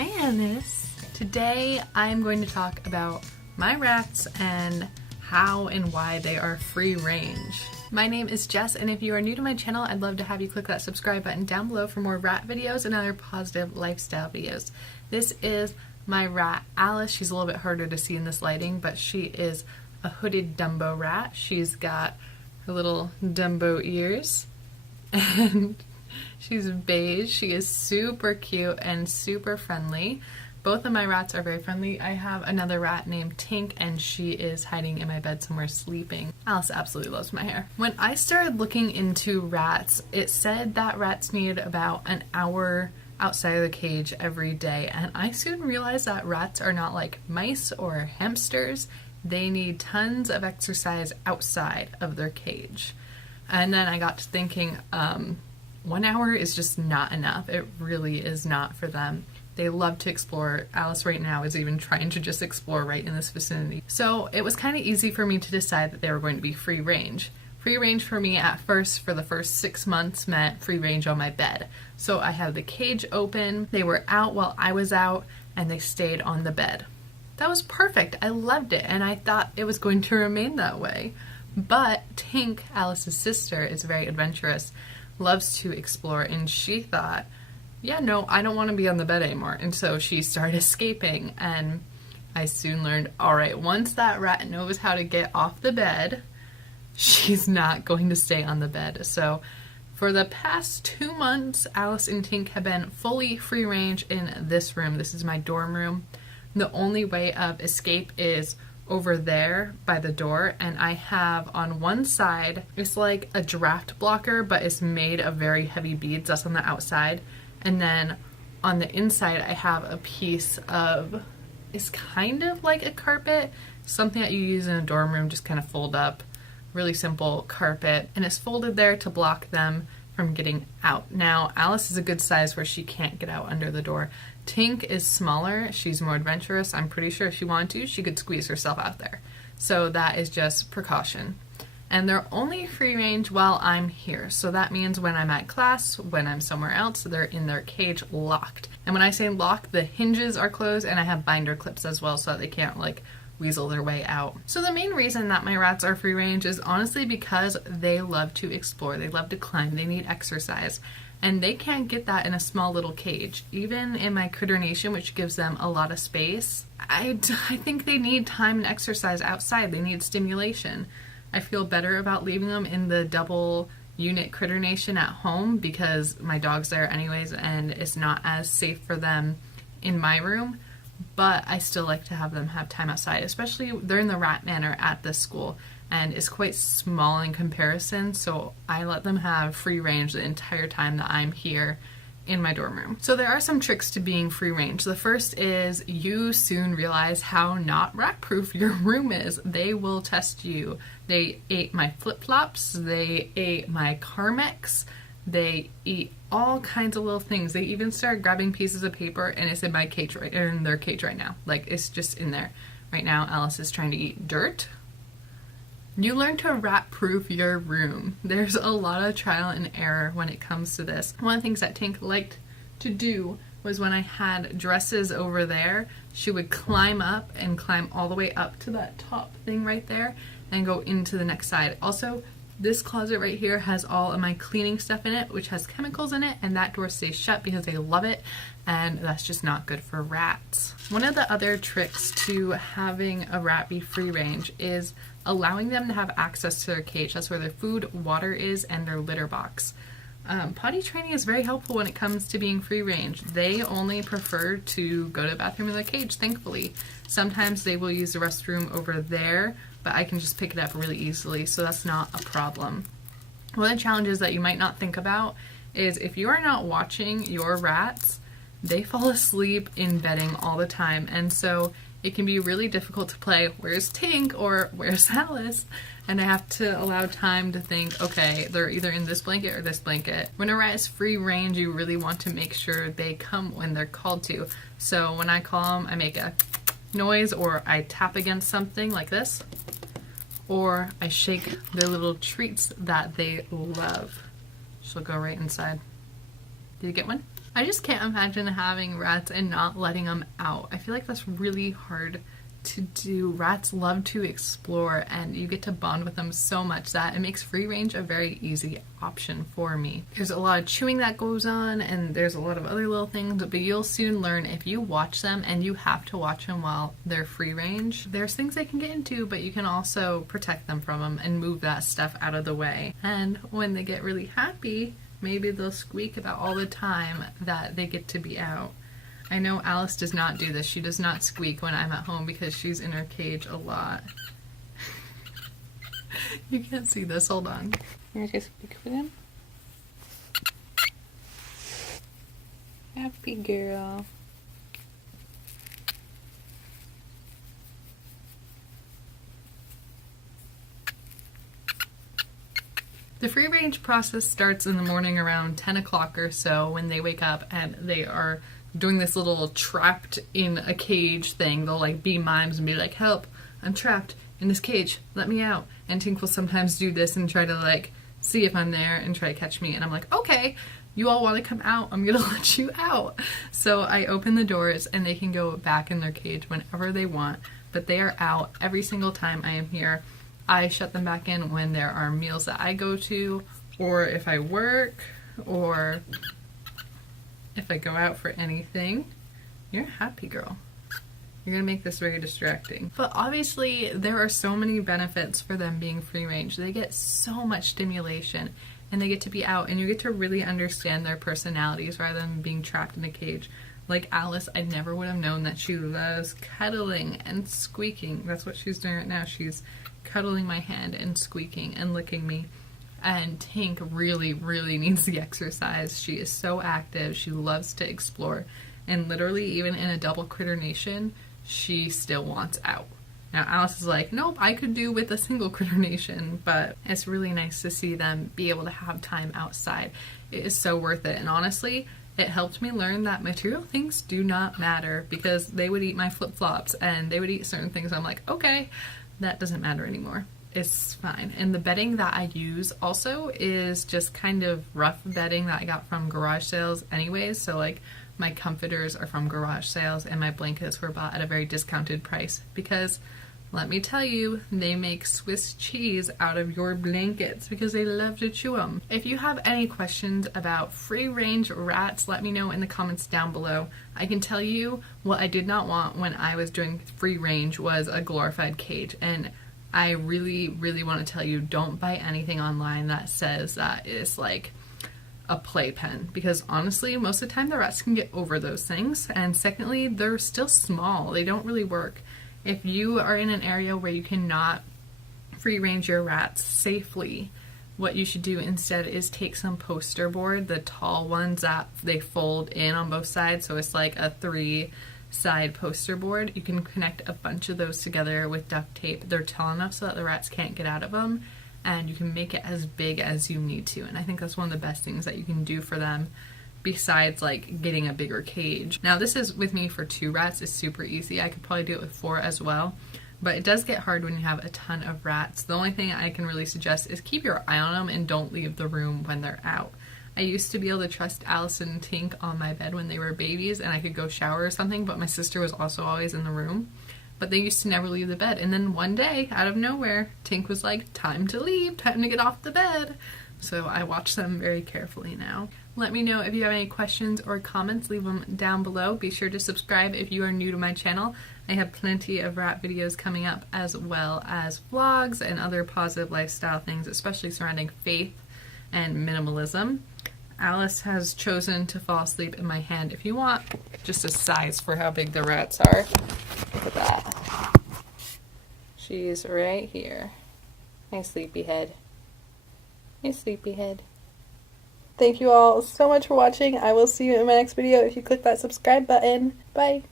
Hi Alice. Today I'm going to talk about my rats and how and why they are free range. My name is Jess, and if you are new to my channel, I'd love to have you click that subscribe button down below for more rat videos and other positive lifestyle videos. This is my rat Alice. She's a little bit harder to see in this lighting, but she is a hooded Dumbo rat. She's got her little Dumbo ears and she's beige. She is super cute and super friendly. Both of my rats are very friendly. I have another rat named Tink, and she is hiding in my bed somewhere sleeping. Alice absolutely loves my hair. When I started looking into rats, it said that rats need about an hour outside of the cage every day, and I soon realized that rats are not like mice or hamsters. They need tons of exercise outside of their cage. And then I got to thinking, 1 hour is just not enough. It really is not for them. They love to explore. Alice right now is even trying to just explore right in this vicinity. So it was kind of easy for me to decide that they were going to be free range. Free range for me at first, for the first 6 months, meant free range on my bed. So I had the cage open, they were out while I was out, and they stayed on the bed. That was perfect. I loved it, and I thought it was going to remain that way. But Tink, Alice's sister, is very adventurous, loves to explore, and she thought, yeah, no, I don't want to be on the bed anymore. And so she started escaping, and I soon learned, all right, once that rat knows how to get off the bed, she's not going to stay on the bed. So for the past 2 months, Alice and Tink have been fully free range in this room. This is my dorm room. The only way of escape is over there by the door, and I have on one side, it's like a draft blocker, but it's made of very heavy beads. That's on the outside. And then on the inside, I have a piece of, it's kind of like a carpet, something that you use in a dorm room, just kind of fold up, really simple carpet, and it's folded there to block them from getting out. Now, Alice is a good size where she can't get out under the door. Tink is smaller, she's more adventurous. I'm pretty sure if she wanted to, she could squeeze herself out there. So that is just precaution. And they're only free range while I'm here. So that means when I'm at class, when I'm somewhere else, they're in their cage locked. And when I say locked, the hinges are closed, and I have binder clips as well so that they can't like weasel their way out. So the main reason that my rats are free range is honestly because they love to explore, they love to climb, they need exercise, and they can't get that in a small little cage. Even in my critter nation, which gives them a lot of space, I think they need time and exercise outside. They need stimulation. I feel better about leaving them in the double unit critter nation at home because my dog's there anyways, and it's not as safe for them in my room. But I still like to have them have time outside, especially they're in the rat manor at this school, and it's quite small in comparison, so I let them have free range the entire time that I'm here in my dorm room. So there are some tricks to being free range. The first is you soon realize how not rat proof your room is. They will test you. They ate my flip-flops, they ate my Carmex, they eat all kinds of little things. They even started grabbing pieces of paper, and it's in my cage in their cage right now. Like, it's just in there. Right now, Alice is trying to eat dirt. You learn to rat-proof your room. There's a lot of trial and error when it comes to this. One of the things that Tink liked to do was when I had dresses over there, she would climb up and climb all the way up to that top thing right there and go into the next side. Also, this closet right here has all of my cleaning stuff in it, which has chemicals in it, and that door stays shut because they love it, and that's just not good for rats. One of the other tricks to having a rat be free range is allowing them to have access to their cage. That's where their food, water is, and their litter box. Potty training is very helpful when it comes to being free range. They only prefer to go to the bathroom in their cage, thankfully. Sometimes they will use the restroom over there, but I can just pick it up really easily, so that's not a problem. One of the challenges that you might not think about is if you are not watching your rats, they fall asleep in bedding all the time, and so it can be really difficult to play where's Tink or where's Alice, and I have to allow time to think, okay, they're either in this blanket or this blanket. When a rat is free range, you really want to make sure they come when they're called to. So when I call them, I make a noise, or I tap against something like this, or I shake their little treats that they love. She'll go right inside. Did you get one? I just can't imagine having rats and not letting them out. I feel like that's really hard to do. Rats love to explore and you get to bond with them so much that it makes free range a very easy option for me. There's a lot of chewing that goes on and there's a lot of other little things, but you'll soon learn if you watch them, and you have to watch them while they're free range. There's things they can get into, but you can also protect them from them and move that stuff out of the way. And when they get really happy, maybe they'll squeak about all the time that they get to be out. I know Alice does not do this. She does not squeak when I'm at home because she's in her cage a lot. You can't see this. Hold on. You're gonna squeak for them? Happy girl. The free range process starts in the morning around 10 o'clock or so when they wake up and they are doing this little trapped in a cage thing. They'll like be mimes and be like, help, I'm trapped in this cage, let me out. And Tink will sometimes do this and try to like see if I'm there and try to catch me. And I'm like, okay, you all want to come out, I'm gonna let you out. So I open the doors and they can go back in their cage whenever they want, but they are out every single time I am here. I shut them back in when there are meals that I go to, or if I work, or if I go out for anything. You're a happy girl. You're gonna make this very distracting. But obviously there are so many benefits for them being free range. They get so much stimulation and they get to be out and you get to really understand their personalities rather than being trapped in a cage. Like Alice, I never would have known that she loves cuddling and squeaking. That's what she's doing right now. She's cuddling my hand and squeaking and licking me. And Tink really, really needs the exercise. She is so active. She loves to explore. And literally, even in a double critter nation, she still wants out. Now, Alice is like, nope, I could do with a single critter nation, but it's really nice to see them be able to have time outside. It is so worth it. And honestly, it helped me learn that material things do not matter, because they would eat my flip-flops and they would eat certain things. I'm like, okay, that doesn't matter anymore. It's fine. And the bedding that I use also is just kind of rough bedding that I got from garage sales anyways. So like my comforters are from garage sales and my blankets were bought at a very discounted price, because let me tell you, they make Swiss cheese out of your blankets because they love to chew them. If you have any questions about free range rats, let me know in the comments down below. I can tell you what I did not want when I was doing free range was a glorified cage. And I really, really want to tell you, don't buy anything online that says that it's like a playpen, because honestly, most of the time the rats can get over those things. And secondly, they're still small. They don't really work. If you are in an area where you cannot free range your rats safely, what you should do instead is take some poster board, the tall ones that they fold in on both sides, so it's like a 3-side poster board. You can connect a bunch of those together with duct tape. They're tall enough so that the rats can't get out of them, and you can make it as big as you need to. And I think that's one of the best things that you can do for them, besides like getting a bigger cage. Now this is with me for 2 rats. It's super easy. I could probably do it with 4 as well, but it does get hard when you have a ton of rats. The only thing I can really suggest is keep your eye on them and don't leave the room when they're out. I used to be able to trust Alice and Tink on my bed when they were babies and I could go shower or something, but my sister was also always in the room. But they used to never leave the bed. And then one day, out of nowhere, Tink was like, time to leave, time to get off the bed. So I watch them very carefully now. Let me know if you have any questions or comments. Leave them down below. Be sure to subscribe if you are new to my channel. I have plenty of rat videos coming up, as well as vlogs and other positive lifestyle things, especially surrounding faith and minimalism. Alice has chosen to fall asleep in my hand. If you want just a size for how big the rats are, look at that. She's right here. Hey, sleepyhead. Hey, sleepyhead. Thank you all so much for watching. I will see you in my next video if you click that subscribe button. Bye!